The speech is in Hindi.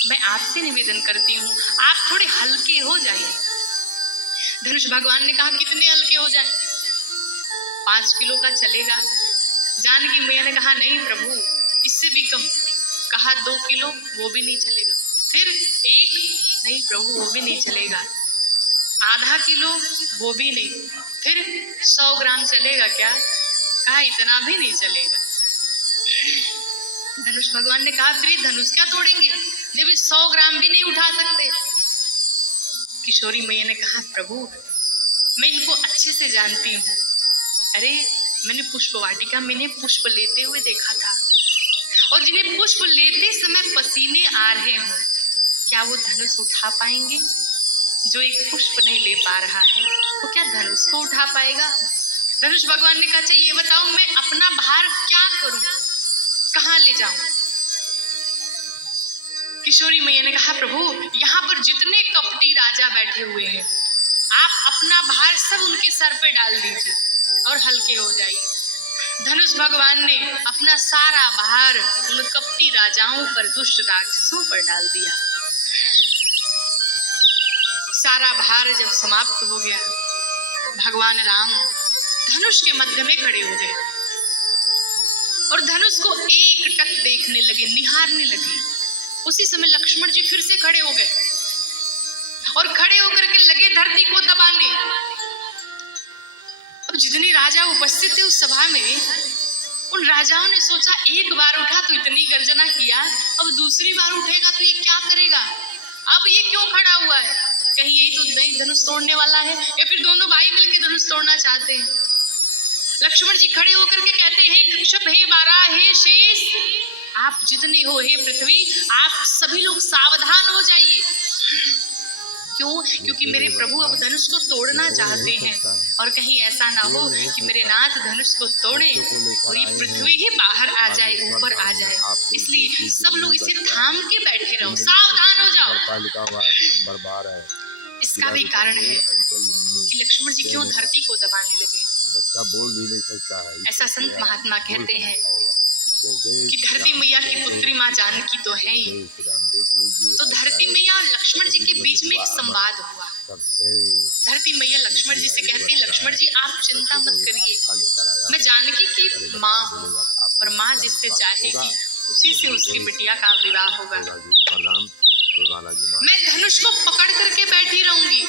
मैं आपसे निवेदन करती हूँ, आप थोड़े हल्के हो जाइए। धनुष भगवान ने कहा कितने हल्के हो जाए? 5 किलो का चलेगा? जानकी मैया ने कहा नहीं प्रभु, इससे भी कम। कहा 2 किलो, वो भी नहीं चलेगा। फिर 1, नहीं प्रभु वो भी नहीं चलेगा। आधा किलो, वो भी नहीं। फिर 100 ग्राम चलेगा क्या? कहा इतना भी नहीं चलेगा। धनुष भगवान ने कहा फिर धनुष क्या तोड़ेंगे जब 100 ग्राम भी नहीं उठा सकते? किशोरी मैया ने कहा प्रभु मैं इनको अच्छे से जानती हूँ। अरे मैंने पुष्प वाटिका में इन्हें पुष्प लेते हुए देखा था, और जिन्हें पुष्प लेते समय पसीने आ रहे हों, क्या वो धनुष उठा पाएंगे? जो एक पुष्प नहीं ले पा रहा है वो क्या धनुष को उठा पाएगा? धनुष भगवान ने कहा अच्छा ये बताओ मैं अपना भार क्या करूं, कहां ले जाऊं? किशोरी मैया ने कहा प्रभु यहाँ पर जितने कपटी राजा बैठे हुए हैं, आप अपना भार सब उनके सर पे डाल दीजिए और हल्के हो जाइए। धनुष भगवान ने अपना सारा भार उन कपटी राजाओं पर, दुष्ट राक्षसों पर डाल दिया। सारा भार जब समाप्त हो गया, भगवान राम धनुष के मध्य में खड़े हो गए और धनुष को एक टक देखने लगे, निहारने लगे। उसी समय लक्ष्मण जी फिर से खड़े हो गए और खड़े होकर के लगे धरती को दबाने। अब जितने राजा उपस्थित थे उस सभा में, उन राजाओं ने सोचा एक बार उठा तो इतनी गर्जना किया, अब दूसरी बार उठेगा तो ये क्या करेगा? अब ये क्यों खड़ा हुआ है? कहीं यही तो धनुष तोड़ने वाला है, या फिर दोनों भाई मिलकर धनुष तोड़ना चाहते हैं? लक्ष्मण जी खड़े होकर के कहते हैं हे कश्यप, हे बारा, हे शेष, आप जितने हो, हे पृथ्वी, आप सभी लोग सावधान हो जाइए। क्यों? क्योंकि मेरे प्रभु अब धनुष को तोड़ना चाहते हैं, और कहीं ऐसा ना हो कि मेरे नाथ धनुष को तोड़े और ये पृथ्वी ही बाहर आ जाए, ऊपर आ जाए। इसलिए सब लोग इसे थाम के बैठे रहो, सावधान हो जाओ। इसका भी कारण है कि लक्ष्मण जी क्यों धरती को दबाने लगे। बच्चा बोल भी नहीं सकता है। ऐसा संत महात्मा कहते हैं कि धरती मैया की पुत्री माँ जानकी तो है ही, तो धरती मैया और लक्ष्मण जी के बीच में एक संवाद हुआ। धरती मैया लक्ष्मण जी से कहती है लक्ष्मण जी आप चिंता मत करिए, मैं जानकी की माँ हूँ, और माँ जिससे चाहेगी उसी से उसकी बिटिया का विवाह होगा। मैं धनुष को पकड़ करके बैठी रहूंगी,